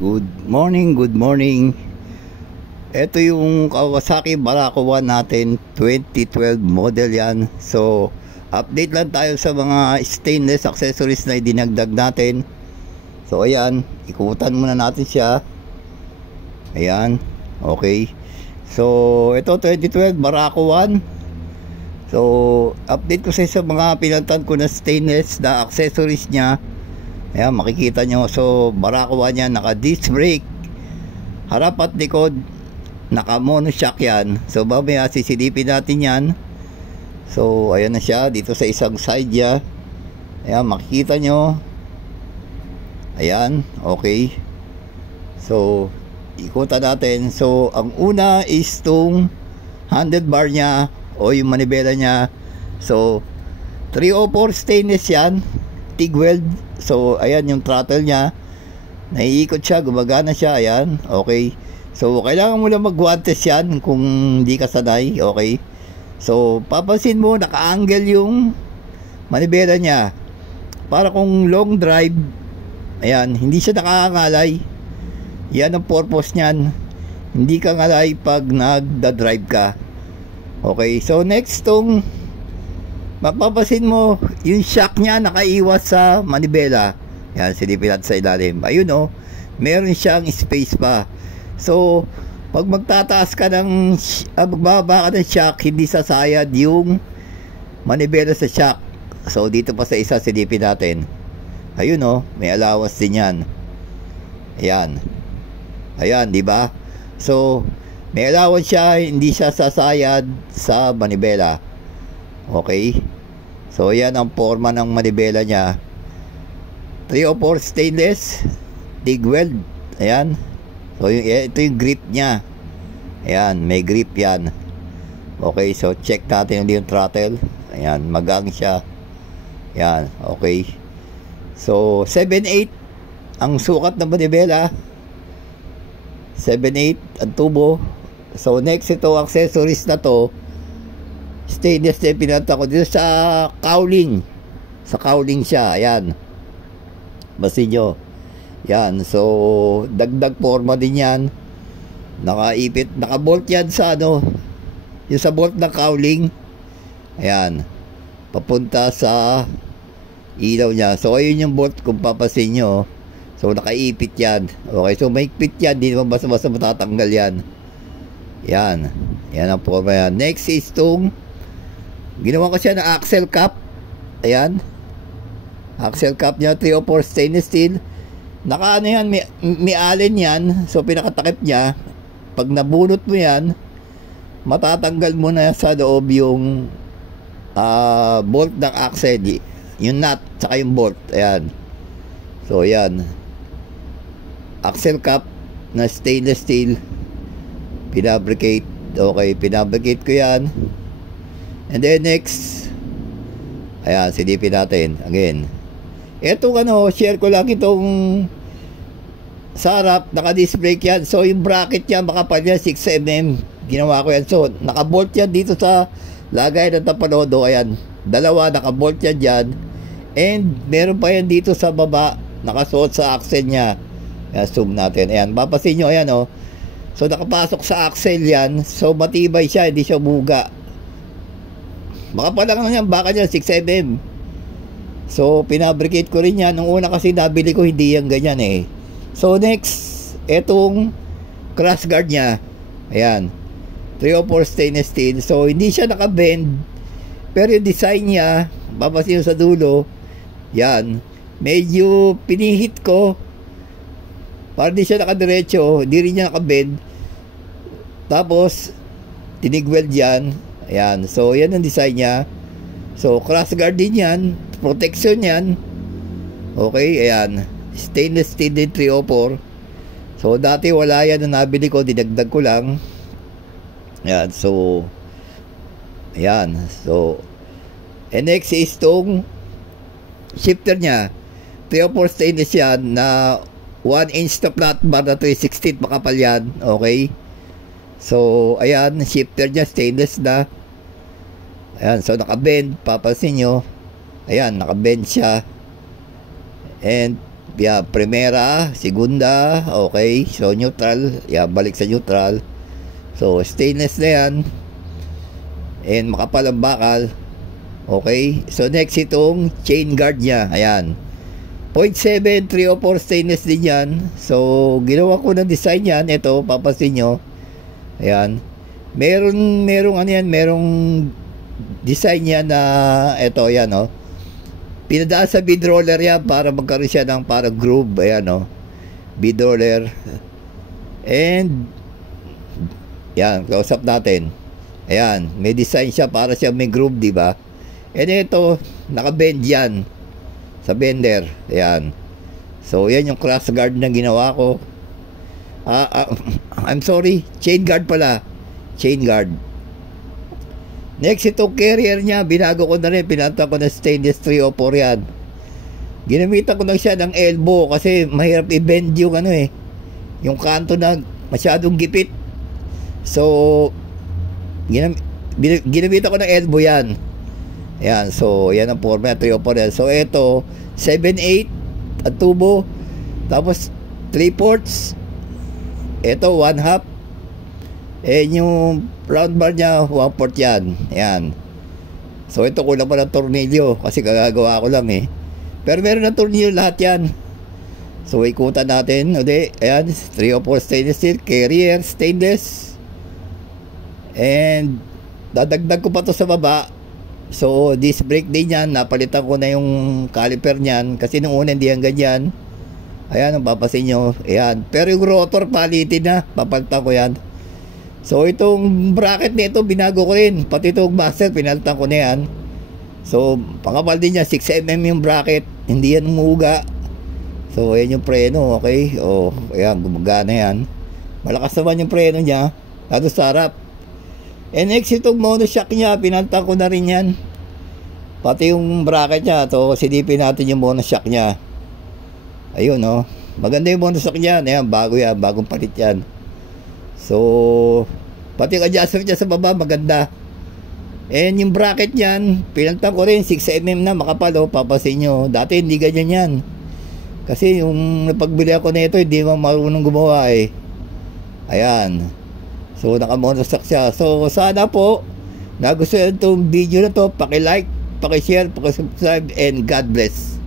Good morning, good morning. Ito yung Kawasaki Barako 1 natin, 2012 model yan. So, update lang tayo sa mga stainless accessories na idinagdag natin. So, ayan, ikutan muna natin siya. Ayan, okay. So, ito 2012 Barako 1. So, update ko sa mga pinantan ko na stainless na accessories niya. Ayan, makikita nyo. So, Barako 1 yan, naka disc brake, harap at likod, naka monoshock yan. So, babaya sisilipin natin yan. So, ayan na siya, dito sa isang side niya. Ayan, makikita nyo. Ayan, okay. So, ikutan natin. So, ang una is itong handlebar niya o yung manibela niya. So, 304 stainless yan, TIG weld. So, ayan yung throttle niya. Naiikot siya, gumagana siya. Ayan, okay. So, kailangan mo lang mag-guantes yan kung hindi ka sanay. Okay. So, papansin mo, naka-angle yung manibela niya. Para kung long drive, ayan, hindi siya nakakangalay. Yan ang purpose niyan. Hindi ka ngalay pag nagda-drive ka. Okay. So, next tong mapapasin mo, yung shock niya nakaiwas sa manibela. Yan, silipin natin sa ilalim. Ayun o, meron siyang space pa. So, pag magtataas ka ng magbaba ka ng shock, hindi sasayad yung manibela sa shock. So, dito pa sa isa, silipin natin. Ayun o, may allowance din yan. Ayan. Ayan, di ba? So, may allowance siya, hindi siya sasayad sa manibela. Okay. So, yan ang forma ng manibela niya. 304 stainless, TIG weld. Ayan. So, ito yung grip niya. Ayan, may grip yan. Okay, so check natin yung throttle. Ayan, magang siya. Ayan, okay. So, 7.8 ang sukat ng manibela. 7.8 ang tubo. So, next ito, accessories na to, stainless na pinanta ko dito sa cowling. Sa cowling siya. Ayan, basin nyo. Yan. So, dagdag forma din yan. Nakaipit, nakabolt yan sa ano, yung sa bolt ng cowling. Ayan, papunta sa ilaw niya. So, ayun yung bolt kung papasin nyo. So, nakaipit yan. Okay, so maikpit yan. Di naman basta-basta matatanggal yan. Yan. Yan ang forma yan. Next is itong ginawa ko siya na axle cap. Ayan, axle cap niya, 304 stainless steel. Naka ano yan, may allen yan. So, pinakatakip niya. Pag nabunot mo yan, matatanggal mo na sa loob yung bolt ng axle, yung nut, saka yung bolt. Ayan. So, ayan, axle cap na stainless steel, pinabricate. Okay, pinabricate ko yan. And then next, ayan, silipin natin again. Etong ano, share ko lang itong sa harap, naka-disc brake yan. So, yung bracket yan, makapal yan, 6mm. Ginawa ko yan. So, naka-bolt yan dito sa lagay ng tapalodo. Ayan, dalawa, naka-bolt yan dyan. And, meron pa yan dito sa baba, nakasuot sa axle niya. Ayan, zoom natin. Ayan, papasin nyo, ayan o. So, nakapasok sa axle yan. So, matibay siya, hindi siya buga. Makapal lang yan, baka niya 6mm. So, pinabricate ko rin yan. Nung una kasi nabili ko, hindi yan ganyan eh. So, next, etong crash guard niya. Ayan, 304 stainless steel. So, hindi siya nakabend. Pero yung design niya, babasin sa dulo, yan, medyo pinihit ko para di siya nakadiretso. Hindi rin niya nakabend. Tapos, tinigweld yan. Ayan, so yan ang design niya. So, crash guard din yan, protection yan. Okay, ayan, stainless steel din, 304. So, dati wala yan na nabili ko, dinagdag ko lang. Ayan, so ayan, so and next is itong shifter niya, 304 stainless yan na 1 inch na flat bar na 3/16 makapal yan. Okay, so ayan, shifter niya stainless na. Ayan, so nakabend, papansin nyo. Ayan, nakabend siya. And yeah, primera, segunda, okay. So neutral, yeah, balik sa neutral. So stainless na yan. And makapal ang bakal. Okay. So next itong chain guard niya. Ayan. 0.7, 304 stainless din yan. So ginawa ko ng design yan. Ito, papasin nyo. Ayan. Merong ano yan, merong design yan na ito, yan, oh. Pinadaan sa bead roller yan para magkaroon siya ng para groove. Ayan, oh. Bead roller. And yan, close up natin. Ayan, may design siya para siya may groove, di ba? And ito, naka-bend yan sa bender. Ayan. So, yan yung cross guard na ginawa ko. I'm sorry, chain guard pala. Chain guard. Next, itong carrier niya, binago ko na rin. Pinanta ko na stainless 304 yan. Ginamitan ko lang siya ng elbow kasi mahirap i-bend yung ano eh. Yung kanto na masyadong gipit. So, ginamitan ko ng elbow yan. Yan, so yan ang format 304 yan. So ito 7/8 at tubo. Tapos 3 ports. Ito 1/2. Yung round bar niya 1 port yan. Yan. So ito kulang pa ng tornilyo kasi gagagawa ko lang eh. Pero meron ng tornilyo lahat yan. So ikutan natin ulit. Ayan, 304 stainless steel carrier stainless. And dadagdag ko pa to sa baba. So disc brake din yan. Napalitan ko na yung caliper niyan kasi nung una hindi yan ganyan. Ayan, ang papasin nyo. Ayan. Pero yung rotor palitin na. Papalitan ko yan. So itong bracket nito binago ko rin. Pati itong master pinalitan ko na yan. So pangapal din niya 6mm yung bracket. Hindi yan umuga. So ayan yung preno. Okay. O ayan, gumagana yan. Malakas naman yung preno niya. Lalo sa harap. And next itong monoshock niya, pinalitan ko na rin yan. Pati yung bracket niya, to silipin natin yung monoshock niya. Ayun, no. Maganda yung monoshock niya. Ayan, bago yan, bagong palit yan. So, pati yung adjustment niya sa baba, maganda. And yung bracket niyan, pinalitan ko rin, 6mm na makapal, oh, papasin nyo. Dati hindi ganyan yan. Kasi yung napagbili ako na ito, hindi mo marunong gumawa eh. Ayan. So naka-monostock siya. So sana po nagustuhan itong video na to. Paki-like, paki-share, paki-subscribe, and God bless.